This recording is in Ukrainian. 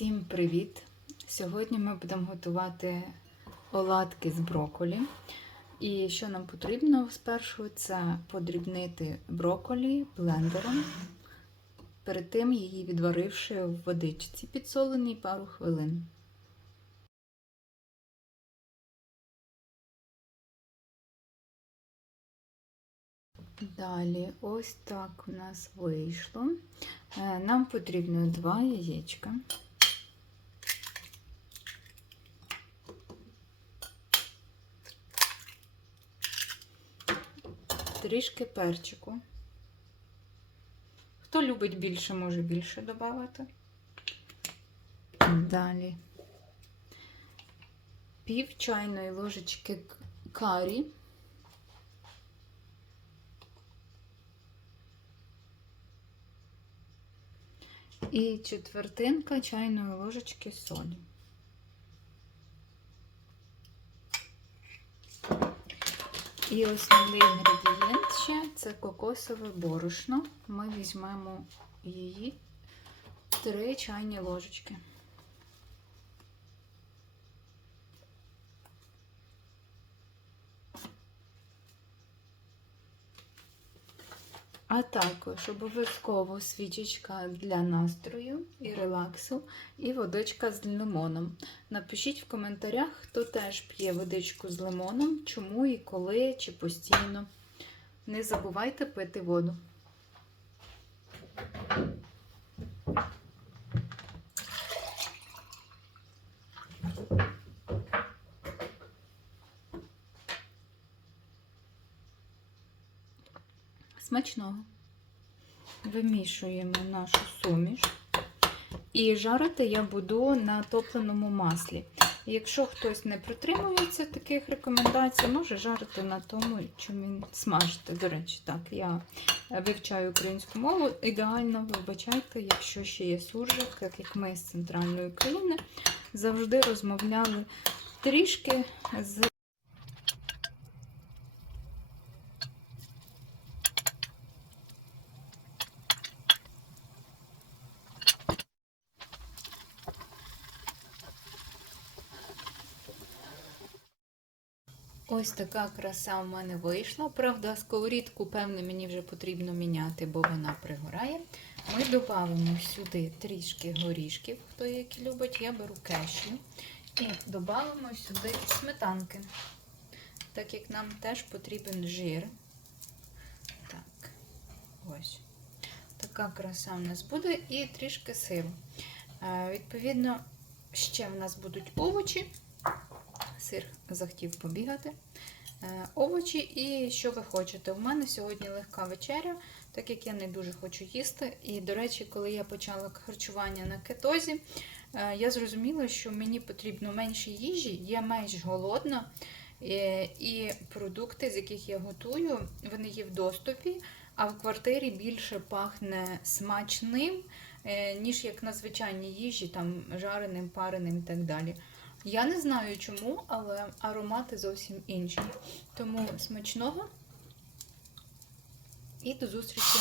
Всім привіт! Сьогодні ми будемо готувати оладки з броколі. І що нам потрібно спершу, це подрібнити броколі блендером, перед тим її відваривши в водичці, підсоленій пару хвилин. Далі, ось так у нас вийшло. Е, Нам потрібно два яєчка. Трішки перчику. Хто любить більше, може більше додати. Далі пів чайної ложечки карі. І четвертинка чайної ложечки солі. І основний інгредієнт ще це кокосове борошно. Ми візьмемо її 3 чайні ложечки. А також обов'язково свічечка для настрою і релаксу, і водичка з лимоном. Напишіть в коментарях, хто теж п'є водичку з лимоном, чому і коли, чи постійно. Не забувайте пити воду. Смачного. Вимішуємо нашу суміш. І жарити я буду на топленому маслі. Якщо хтось не притримується таких рекомендацій, може жарити на тому, чим він смажити. До речі, так, я вивчаю українську мову. Ідеально вибачайте, якщо ще є суржик, так як ми з центральної України, завжди розмовляли трішки з Ось така краса в мене вийшла. Правда, сковорідку, певне, мені вже потрібно міняти, бо вона пригорає. Ми додамо сюди трішки горішків, хто які любить, я беру кешю. І додамо сюди сметанки, так як нам теж потрібен жир. Так, ось. Така краса в нас буде і трішки сиру. Відповідно, ще в нас будуть овочі. Сир захотів побігати. Е, овочі і що ви хочете. У мене сьогодні легка вечеря, так як я не дуже хочу їсти. І, до речі, коли я почала харчування на кетозі, е, я зрозуміла, що мені потрібно менше їжі, я менш голодна. Е, і продукти, з яких я готую, вони є в доступі, а в квартирі більше пахне смачним, ніж як на звичайній їжі, там жареним, пареним і так далі. Я не знаю чому, але аромати зовсім інші. Тому смачного і до зустрічі!